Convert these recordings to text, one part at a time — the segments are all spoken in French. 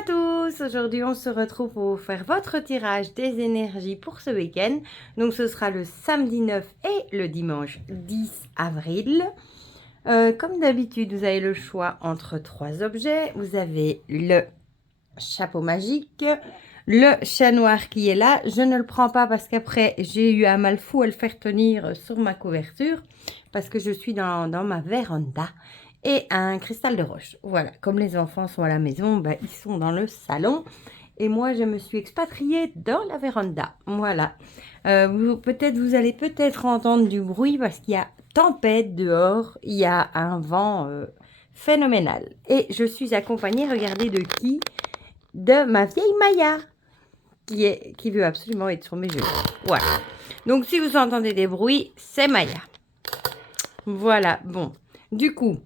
à tous, aujourd'hui on se retrouve pour faire votre tirage des énergies pour ce week-end. Donc ce sera le samedi 9 et le dimanche 10 avril. Comme d'habitude, vous avez le choix entre trois objets. Vous avez le chapeau magique, le chat noir qui est là. Je ne le prends pas parce qu'après j'ai eu un mal fou à le faire tenir sur ma couverture parce que je suis dans ma véranda. Et un cristal de roche. Voilà, comme les enfants sont à la maison, ben, ils sont dans le salon. Et moi, je me suis expatriée dans la véranda. Voilà. Vous allez peut-être entendre du bruit parce qu'il y a tempête dehors. Il y a un vent phénoménal. Et je suis accompagnée, regardez de qui? De ma vieille Maya, qui veut absolument être sur mes genoux. Voilà. Donc, si vous entendez des bruits, c'est Maya. Voilà, bon. Du coup...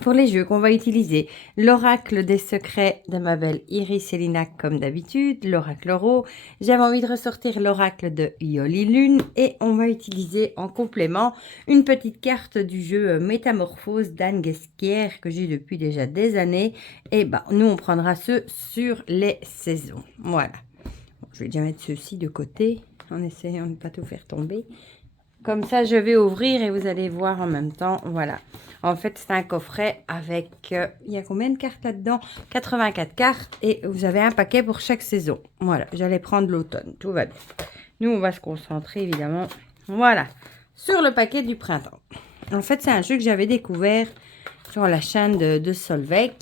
Pour les jeux qu'on va utiliser, l'oracle des secrets de ma belle Iris Elina comme d'habitude, l'oracle Oro. J'avais envie de ressortir l'oracle de Yoli Lune et on va utiliser en complément une petite carte du jeu Métamorphose d'Anne Guesquière que j'ai depuis déjà des années. Et ben, nous on prendra ceux sur les saisons. Voilà. Bon, je vais déjà mettre ceux-ci de côté en essayant de ne pas tout faire tomber. Comme ça, je vais ouvrir et vous allez voir en même temps. Voilà. En fait, c'est un coffret avec... il y a combien de cartes là-dedans? 84 cartes et vous avez un paquet pour chaque saison. Voilà. J'allais prendre l'automne. Tout va bien. Nous, on va se concentrer, évidemment. Voilà. Sur le paquet du printemps. En fait, c'est un jeu que j'avais découvert sur la chaîne de Solveig.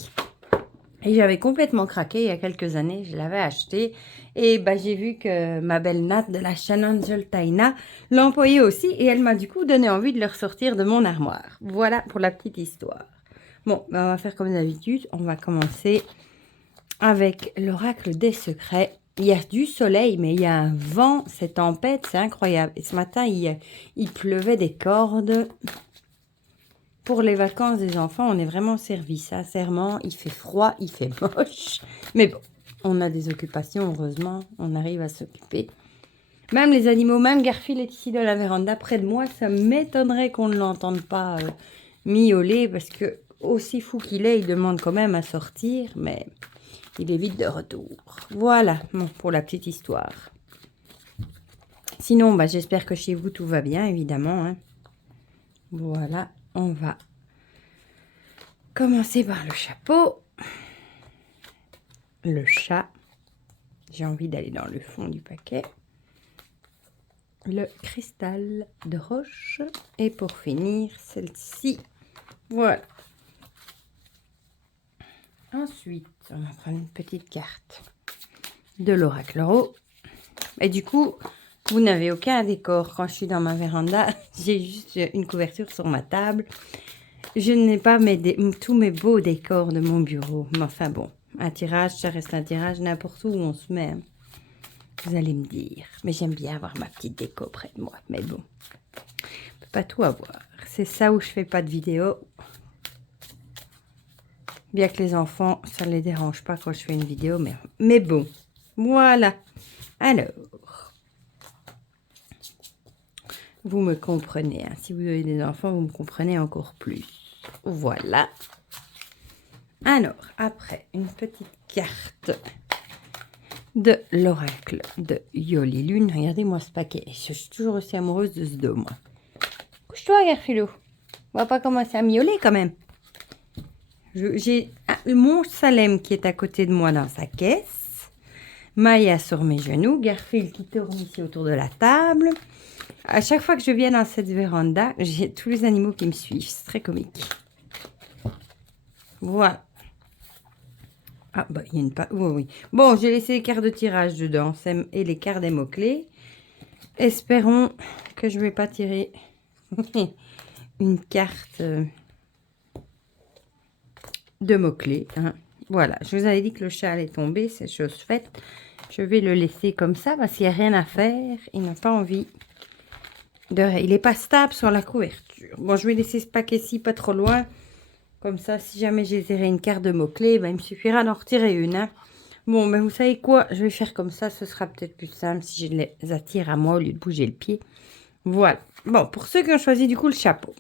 Et j'avais complètement craqué il y a quelques années. Je l'avais acheté. Et bah, j'ai vu que ma belle Nat de la chaîne Angel Taina l'employait aussi. Et elle m'a du coup donné envie de le ressortir de mon armoire. Voilà pour la petite histoire. Bon, bah, on va faire comme d'habitude. On va commencer avec l'oracle des secrets. Il y a du soleil, mais il y a un vent. C'est tempête, c'est incroyable. Et ce matin, il pleuvait des cordes. Pour les vacances des enfants, on est vraiment servi. Sincèrement, il fait froid, il fait moche. Mais bon, on a des occupations, heureusement. On arrive à s'occuper. Même les animaux, même Garfield est ici dans la véranda près de moi. Ça m'étonnerait qu'on ne l'entende pas miauler. Parce que, aussi fou qu'il est, il demande quand même à sortir. Mais il est vite de retour. Voilà, bon, pour la petite histoire. Sinon, bah, j'espère que chez vous, tout va bien, évidemment. Hein. Voilà. On va commencer par le chapeau, le chat. J'ai envie d'aller dans le fond du paquet. Le cristal de roche. Et pour finir, celle-ci. Voilà. Ensuite, on va prendre une petite carte de l'oracle Oro. Et du coup, vous n'avez aucun décor. Quand je suis dans ma véranda, j'ai juste une couverture sur ma table. Je n'ai pas tous mes beaux décors de mon bureau. Mais enfin bon, un tirage, ça reste un tirage n'importe où on se met. Vous allez me dire. Mais j'aime bien avoir ma petite déco près de moi. Mais bon, on peut pas tout avoir. C'est ça où je fais pas de vidéo. Bien que les enfants, ça ne les dérange pas quand je fais une vidéo. Mais bon, voilà. Alors, vous me comprenez. Hein. Si vous avez des enfants, vous me comprenez encore plus. Voilà. Alors, après, une petite carte de l'oracle de Yoli Lune. Regardez-moi ce paquet. Je suis toujours aussi amoureuse de ce dos, moi. Couche-toi, Garfilo. On va pas commencer à miauler, quand même. J'ai mon Salem qui est à côté de moi dans sa caisse. Maya sur mes genoux. Garfield qui tourne ici autour de la table. À chaque fois que je viens dans cette véranda, j'ai tous les animaux qui me suivent. C'est très comique. Voilà. Ah, bah, il y a une pas. Oui, oui. Bon, j'ai laissé les cartes de tirage dedans et les cartes des mots-clés. Espérons que je ne vais pas tirer une carte de mots-clés. Hein. Voilà, je vous avais dit que le chat allait tomber, c'est chose faite. Je vais le laisser comme ça parce qu'il n'y a rien à faire. Il n'a pas envie il n'est pas stable sur la couverture. Bon, je vais laisser ce paquet-ci pas trop loin. Comme ça, si jamais j'ai tiré une carte de mots-clés, ben, il me suffira d'en retirer une. Hein. Bon, mais vous savez quoi? Je vais faire comme ça. Ce sera peut-être plus simple si je les attire à moi au lieu de bouger le pied. Voilà. Bon, pour ceux qui ont choisi du coup le chapeau.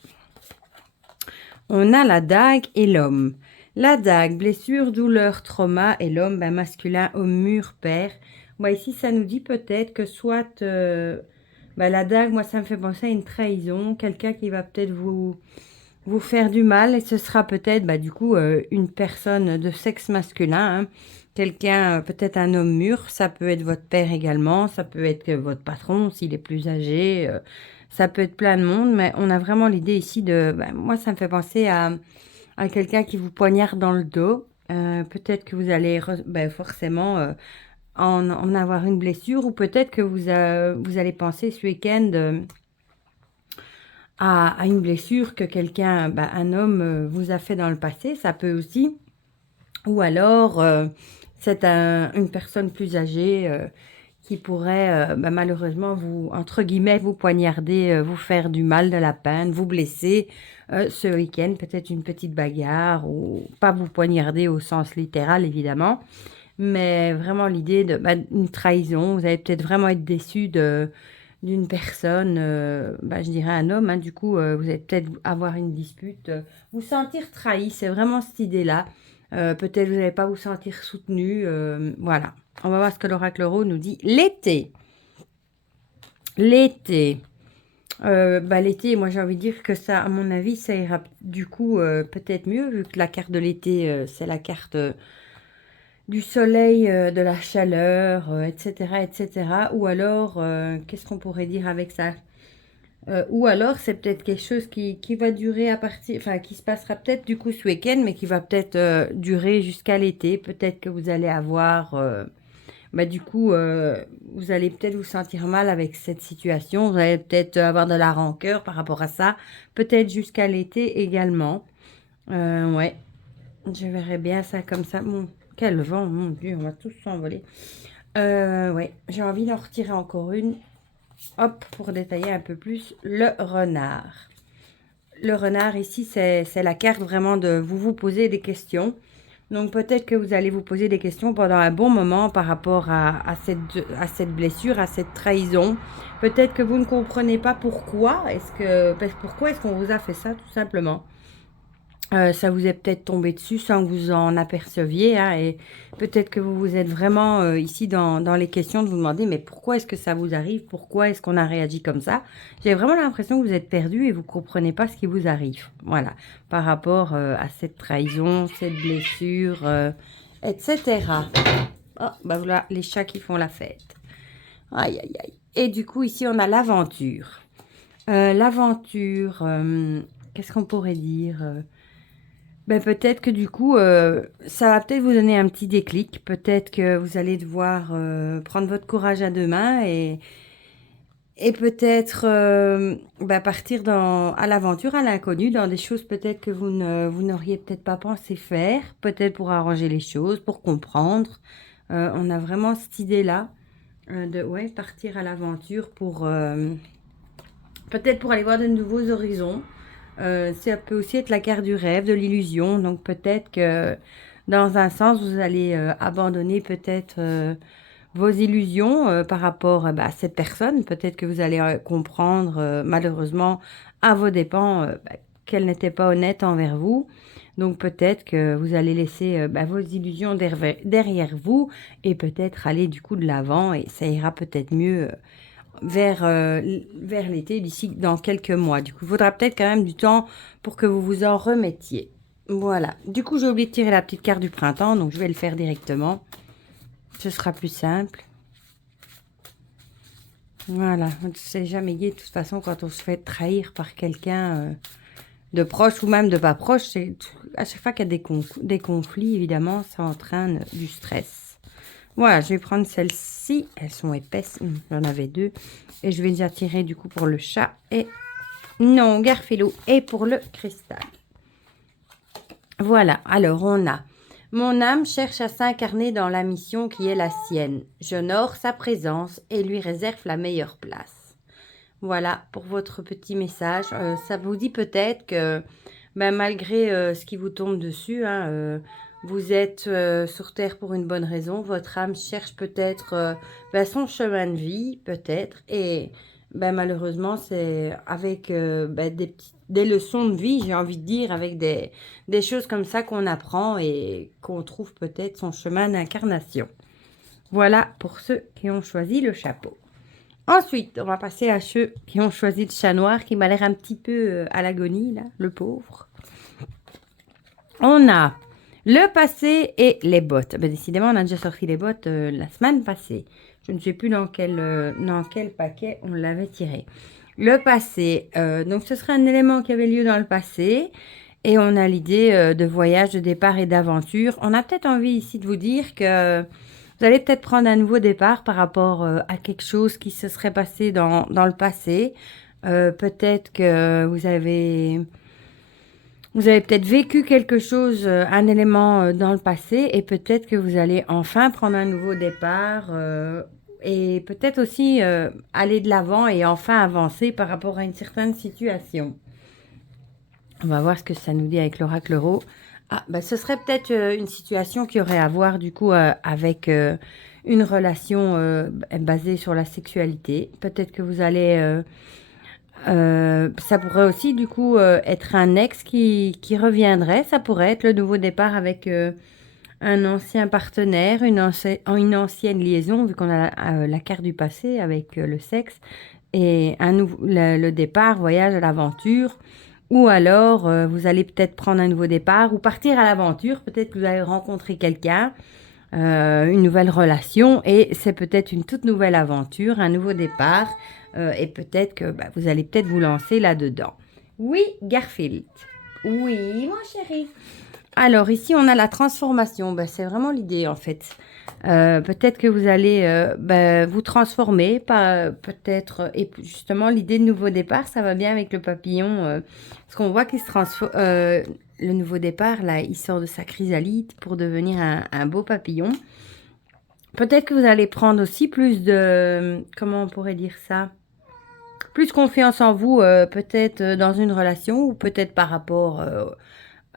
On a la dague et l'homme. La dague, blessure, douleur, trauma. Et l'homme, ben, masculin, homme mûr, père. Moi, ici, ça nous dit peut-être que soit... ben, la dague, moi, ça me fait penser à une trahison. Quelqu'un qui va peut-être vous faire du mal. Et ce sera peut-être, bah, du coup, une personne de sexe masculin. Hein. Quelqu'un, peut-être un homme mûr. Ça peut être votre père également. Ça peut être votre patron s'il est plus âgé. Ça peut être plein de monde. Mais on a vraiment l'idée ici de... bah, moi, ça me fait penser à quelqu'un qui vous poignarde dans le dos. Peut-être que vous allez ben, forcément en avoir une blessure. Ou peut-être que vous allez penser ce week-end... à une blessure que quelqu'un, bah, un homme vous a fait dans le passé, ça peut aussi. Ou alors, c'est une personne plus âgée qui pourrait bah, malheureusement vous, entre guillemets, vous poignarder, vous faire du mal, de la peine, vous blesser ce week-end, peut-être une petite bagarre, ou pas vous poignarder au sens littéral, évidemment, mais vraiment l'idée de bah, une trahison. Vous allez peut-être vraiment être déçu d'une personne, bah, je dirais un homme, hein, du coup, vous allez peut-être avoir une dispute, vous sentir trahi, c'est vraiment cette idée-là. Peut-être vous n'allez pas vous sentir soutenu, voilà. On va voir ce que l'oracle Euro nous dit. L'été. L'été. Bah, l'été, moi j'ai envie de dire que ça, à mon avis, ça ira du coup peut-être mieux, vu que la carte de l'été, c'est la carte du soleil, de la chaleur, etc., etc. Ou alors, qu'est-ce qu'on pourrait dire avec ça? Ou alors, c'est peut-être quelque chose qui va durer à partir, enfin, qui se passera peut-être du coup ce week-end, mais qui va peut-être durer jusqu'à l'été. Peut-être que vous allez avoir, bah, du coup, vous allez peut-être vous sentir mal avec cette situation. Vous allez peut-être avoir de la rancœur par rapport à ça. Peut-être jusqu'à l'été également. Ouais, je verrais bien ça comme ça. Mon, quel vent, mon Dieu, on va tous s'envoler. Ouais, j'ai envie d'en retirer encore une. Hop, pour détailler un peu plus, le renard. Le renard ici, c'est la carte vraiment de vous poser des questions. Donc peut-être que vous allez vous poser des questions pendant un bon moment par rapport à cette blessure, à cette trahison. Peut-être que vous ne comprenez pas pourquoi. Pourquoi est-ce qu'on vous a fait ça, tout simplement. Ça vous est peut-être tombé dessus sans que vous en aperceviez, hein, et peut-être que vous êtes vraiment ici dans les questions de vous demander mais pourquoi est-ce que ça vous arrive? Pourquoi est-ce qu'on a réagi comme ça? J'ai vraiment l'impression que vous êtes perdu et vous ne comprenez pas ce qui vous arrive. Voilà, par rapport à cette trahison, cette blessure, etc. Oh, bah voilà, les chats qui font la fête. Aïe, aïe, aïe. Et du coup, ici, on a l'aventure. L'aventure, qu'est-ce qu'on pourrait dire? Ben, peut-être que du coup, ça va peut-être vous donner un petit déclic. Peut-être que vous allez devoir prendre votre courage à deux mains et peut-être ben, partir à l'aventure, à l'inconnu, dans des choses peut-être que vous n'auriez peut-être pas pensé faire, peut-être pour arranger les choses, pour comprendre. On a vraiment cette idée-là de ouais, partir à l'aventure pour peut-être pour aller voir de nouveaux horizons. Ça peut aussi être la carte du rêve, de l'illusion. Donc peut-être que dans un sens, vous allez abandonner peut-être vos illusions par rapport bah, à cette personne. Peut-être que vous allez comprendre malheureusement à vos dépens bah, qu'elle n'était pas honnête envers vous. Donc peut-être que vous allez laisser bah, vos illusions derrière vous et peut-être aller du coup de l'avant et ça ira peut-être mieux vers l'été, d'ici dans quelques mois. Du coup, il faudra peut-être quand même du temps pour que vous vous en remettiez. Voilà. Du coup, j'ai oublié de tirer la petite carte du printemps, donc je vais le faire directement. Ce sera plus simple. Voilà. C'est jamais gai de toute façon quand on se fait trahir par quelqu'un de proche ou même de pas proche. C'est à chaque fois qu'il y a des conflits, évidemment, ça entraîne du stress. Voilà, je vais prendre celles-ci. Elles sont épaisses. J'en avais deux. Et je vais déjà tirer du coup pour le chat. Et non, Garfello. Et pour le cristal. Voilà. Alors, on a... Mon âme cherche à s'incarner dans la mission qui est la sienne. J'honore sa présence et lui réserve la meilleure place. Voilà pour votre petit message. Ça vous dit peut-être que ben, malgré ce qui vous tombe dessus, hein, vous êtes sur Terre pour une bonne raison. Votre âme cherche peut-être ben, son chemin de vie, peut-être. Et ben, malheureusement, c'est avec ben, des leçons de vie, j'ai envie de dire, avec des choses comme ça qu'on apprend et qu'on trouve peut-être son chemin d'incarnation. Voilà pour ceux qui ont choisi le chapeau. Ensuite, on va passer à ceux qui ont choisi le chat noir, qui m'a l'air un petit peu à l'agonie, là, le pauvre. On a le passé et les bottes. Ben, décidément, on a déjà sorti les bottes la semaine passée. Je ne sais plus dans quel paquet on l'avait tiré. Le passé, donc ce serait un élément qui avait lieu dans le passé. Et on a l'idée de voyage, de départ et d'aventure. On a peut-être envie ici de vous dire que vous allez peut-être prendre un nouveau départ par rapport à quelque chose qui se serait passé dans le passé. Peut-être que vous avez peut-être vécu quelque chose, un élément dans le passé, et peut-être que vous allez enfin prendre un nouveau départ et peut-être aussi aller de l'avant et enfin avancer par rapport à une certaine situation. On va voir ce que ça nous dit avec l'oracle euro. Ah, bah, ce serait peut-être une situation qui aurait à voir du coup avec une relation basée sur la sexualité. Peut-être que vous allez... ça pourrait aussi du coup être un ex qui reviendrait. Ça pourrait être le nouveau départ avec un ancien partenaire, une ancienne liaison, vu qu'on a la carte du passé avec le sexe. Et le départ, voyage à l'aventure. Ou alors, vous allez peut-être prendre un nouveau départ ou partir à l'aventure. Peut-être que vous allez rencontrer quelqu'un, une nouvelle relation. Et c'est peut-être une toute nouvelle aventure, un nouveau départ. Et peut-être que vous allez peut-être vous lancer là-dedans. Oui, Garfield. Oui, mon chéri. Alors, ici, on a la transformation. C'est vraiment l'idée, en fait. Peut-être que vous allez vous transformer, peut-être. Et justement, l'idée de nouveau départ, ça va bien avec le papillon. Parce qu'on voit qu'il se transforme. Le nouveau départ, là, il sort de sa chrysalide pour devenir un beau papillon. Peut-être que vous allez prendre aussi plus de... Comment on pourrait dire ça? Plus confiance en vous, peut-être dans une relation ou peut-être par rapport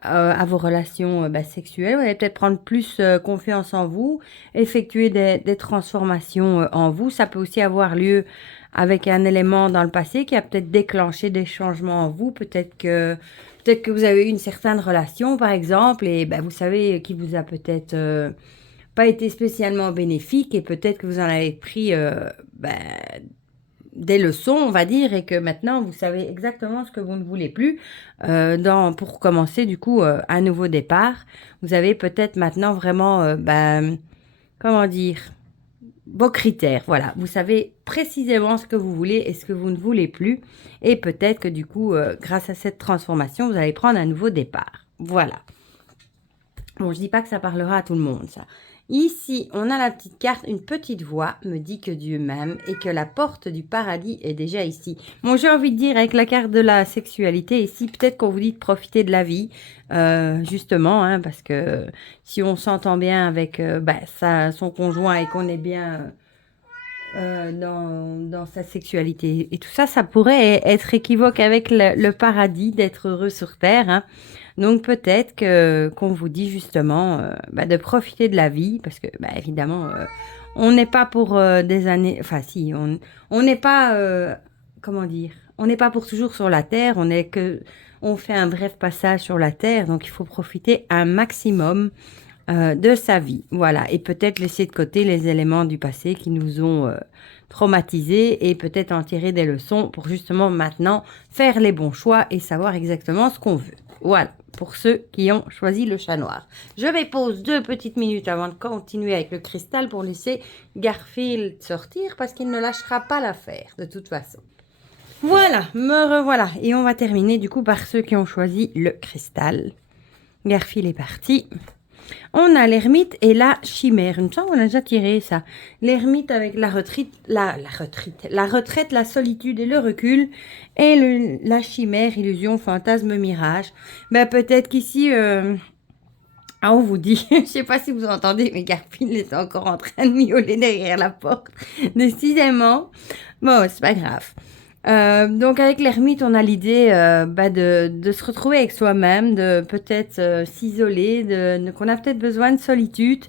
à vos relations sexuelles. Vous allez peut-être prendre plus confiance en vous, effectuer des transformations en vous. Ça peut aussi avoir lieu avec un élément dans le passé qui a peut-être déclenché des changements en vous. Peut-être que vous avez eu une certaine relation, par exemple, et vous savez qui vous a peut-être pas été spécialement bénéfique et peut-être que vous en avez pris des leçons, on va dire, et que maintenant, vous savez exactement ce que vous ne voulez plus. Pour commencer, du coup, un nouveau départ, vous avez peut-être maintenant vraiment, comment dire, vos critères. Voilà, vous savez précisément ce que vous voulez et ce que vous ne voulez plus. Et peut-être que, du coup, grâce à cette transformation, vous allez prendre un nouveau départ. Voilà. Bon, je dis pas que ça parlera à tout le monde, ça. Ici, on a la petite carte, une petite voix me dit que Dieu m'aime et que la porte du paradis est déjà ici. Bon, j'ai envie de dire avec la carte de la sexualité ici, peut-être qu'on vous dit de profiter de la vie, justement, hein, parce que si on s'entend bien avec son conjoint et qu'on est bien dans sa sexualité et tout ça, ça pourrait être équivoque avec le paradis, d'être heureux sur Terre, hein. Donc peut-être qu'on vous dit justement de profiter de la vie, parce que évidemment, on n'est pas pour des années, enfin si, on n'est pas, comment dire, on n'est pas pour toujours sur la Terre, on fait un bref passage sur la Terre, donc il faut profiter un maximum de sa vie, voilà, et peut-être laisser de côté les éléments du passé qui nous ont traumatisés et peut-être en tirer des leçons pour justement maintenant faire les bons choix et savoir exactement ce qu'on veut. Voilà, pour ceux qui ont choisi le chat noir. Je vais poser 2 petites minutes avant de continuer avec le cristal pour laisser Garfield sortir parce qu'il ne lâchera pas l'affaire de toute façon. Voilà, me revoilà. Et on va terminer du coup par ceux qui ont choisi le cristal. Garfield est parti. On a l'ermite et la chimère. Il me semble qu'on a déjà tiré ça. L'ermite avec la retraite, la solitude et le recul. Et la chimère, illusion, fantasme, mirage. Peut-être qu'ici, on vous dit, je ne sais pas si vous entendez, mais Garfield est encore en train de miauler derrière la porte. Décidément. Bon, c'est pas grave. Donc avec l'ermite, on a l'idée de se retrouver avec soi-même, de peut-être s'isoler, qu'on a peut-être besoin de solitude,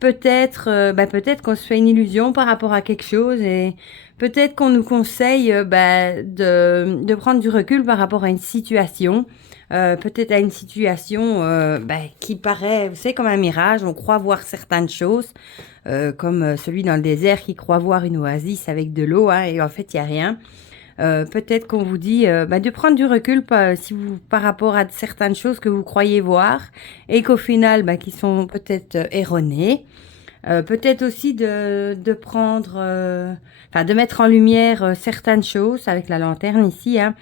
peut-être qu'on se fait une illusion par rapport à quelque chose et peut-être qu'on nous conseille de prendre du recul par rapport à une situation. Peut-être à une situation qui paraît, vous savez, comme un mirage. On croit voir certaines choses, comme celui dans le désert qui croit voir une oasis avec de l'eau, hein, et en fait, il n'y a rien. Peut-être qu'on vous dit de prendre du recul par rapport à certaines choses que vous croyez voir et qu'au final, qui sont peut-être erronées. Peut-être aussi de prendre, de mettre en lumière certaines choses avec la lanterne ici, hein.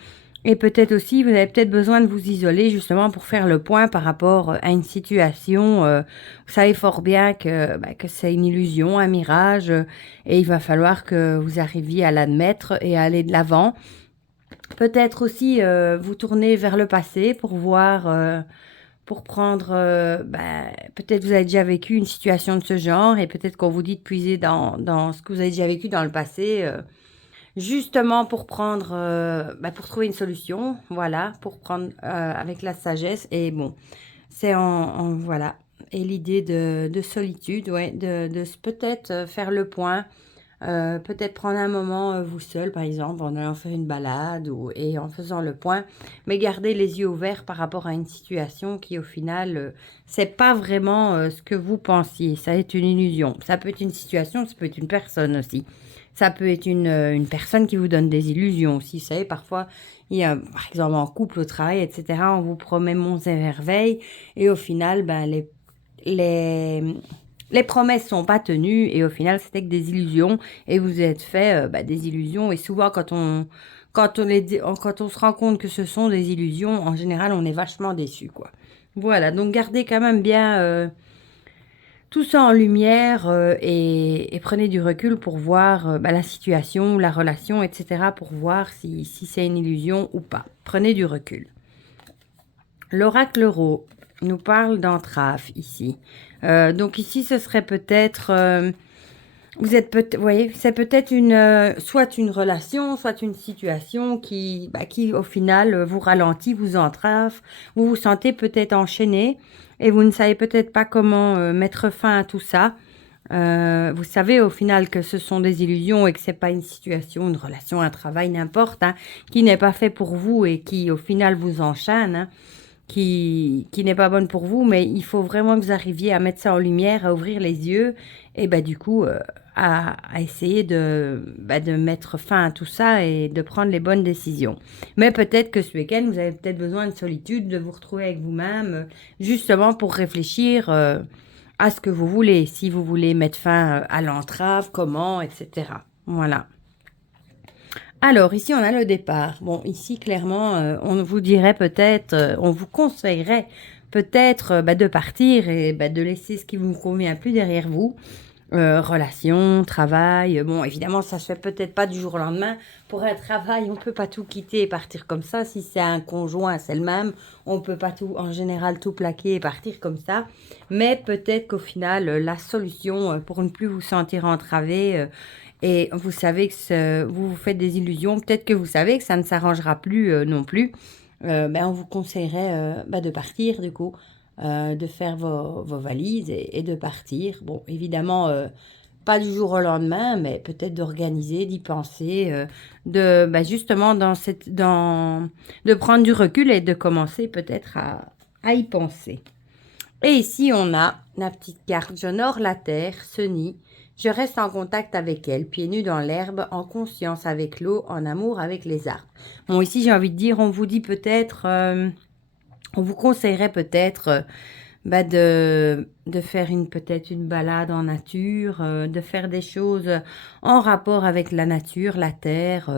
Et peut-être aussi, vous avez peut-être besoin de vous isoler justement pour faire le point par rapport à une situation. Vous savez fort bien que c'est une illusion, un mirage, et il va falloir que vous arriviez à l'admettre et à aller de l'avant. Peut-être aussi vous tourner vers le passé pour voir, pour prendre, peut-être vous avez déjà vécu une situation de ce genre et peut-être qu'on vous dit de puiser dans ce que vous avez déjà vécu dans le passé. Justement pour prendre, pour trouver une solution, voilà, pour prendre avec la sagesse. Et bon, c'est voilà. Et l'idée de solitude, ouais, de peut-être faire le point, peut-être prendre un moment vous seul, par exemple, en allant faire une balade et en faisant le point, mais garder les yeux ouverts par rapport à une situation qui, au final, c'est pas vraiment ce que vous pensiez. Ça est une illusion. Ça peut être une situation, ça peut être une personne aussi. Ça peut être une personne qui vous donne des illusions aussi. Vous savez, parfois, il y a, par exemple, en couple, au travail, etc., on vous promet monts et merveilles et au final, les, les promesses sont pas tenues et au final, c'était que des illusions et vous êtes fait des illusions. Et souvent, quand on se rend compte que ce sont des illusions, en général, on est vachement déçu, quoi. Voilà, donc gardez quand même bien tout ça en lumière et prenez du recul pour voir la situation, la relation, etc. pour voir si c'est une illusion ou pas. Prenez du recul. L'oracle Euro nous parle d'entrave ici. Donc ici, ce serait peut-être... vous voyez, c'est peut-être soit une relation, soit une situation qui au final, vous ralentit, vous entrave. Vous vous sentez peut-être enchaîné et vous ne savez peut-être pas comment mettre fin à tout ça. Vous savez au final que ce sont des illusions et que c'est pas une situation, une relation, un travail, n'importe, hein, qui n'est pas fait pour vous et qui au final vous enchaîne, hein, qui n'est pas bonne pour vous, mais il faut vraiment que vous arriviez à mettre ça en lumière, à ouvrir les yeux et du coup à essayer de mettre fin à tout ça et de prendre les bonnes décisions. Mais peut-être que ce week-end, vous avez peut-être besoin de solitude, de vous retrouver avec vous-même, justement pour réfléchir à ce que vous voulez, si vous voulez mettre fin à l'entrave, comment, etc. Voilà. Alors, ici, on a le départ. Bon, ici, clairement, on vous dirait peut-être, on vous conseillerait peut-être de partir et de laisser ce qui vous convient plus derrière vous. Relation, travail. Bon, évidemment, ça se fait peut-être pas du jour au lendemain. Pour un travail, on peut pas tout quitter et partir comme ça. Si c'est un conjoint, c'est le même. On peut pas tout, en général, tout plaquer et partir comme ça. Mais peut-être qu'au final, la solution pour ne plus vous sentir entravé, et vous savez que vous vous faites des illusions, peut-être que vous savez que ça ne s'arrangera plus non plus, on vous conseillerait de partir du coup, de faire vos valises et de partir. Bon, évidemment, pas du jour au lendemain, mais peut-être d'organiser, d'y penser, justement de prendre du recul et de commencer peut-être à y penser. Et ici, on a la petite carte. J'honore la terre, ce nid. Je reste en contact avec elle, pieds nus dans l'herbe, en conscience avec l'eau, en amour avec les arbres. Bon, ici, j'ai envie de dire, on vous dit peut-être, on vous conseillerait peut-être de faire peut-être une balade en nature, de faire des choses en rapport avec la nature, la terre,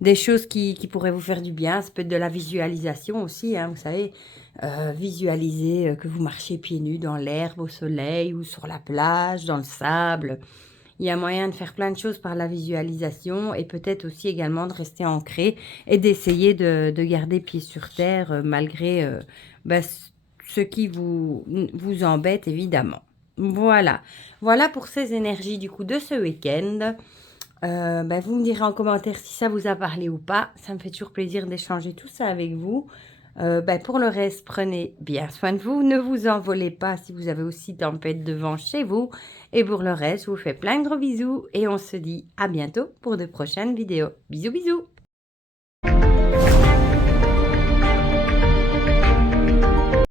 des choses qui pourraient vous faire du bien. Ça peut être de la visualisation aussi, hein, vous savez, visualiser que vous marchez pieds nus dans l'herbe, au soleil ou sur la plage, dans le sable. Il y a moyen de faire plein de choses par la visualisation et peut-être aussi également de rester ancré et d'essayer de garder pied sur terre malgré ce qui vous embête évidemment. Voilà. Voilà pour ces énergies du coup de ce week-end. Vous me direz en commentaire si ça vous a parlé ou pas. Ça me fait toujours plaisir d'échanger tout ça avec vous. Pour le reste, prenez bien soin de vous. Ne vous envolez pas si vous avez aussi tempête de vent chez vous. Et pour le reste, je vous fais plein de gros bisous et on se dit à bientôt pour de prochaines vidéos. Bisous, bisous!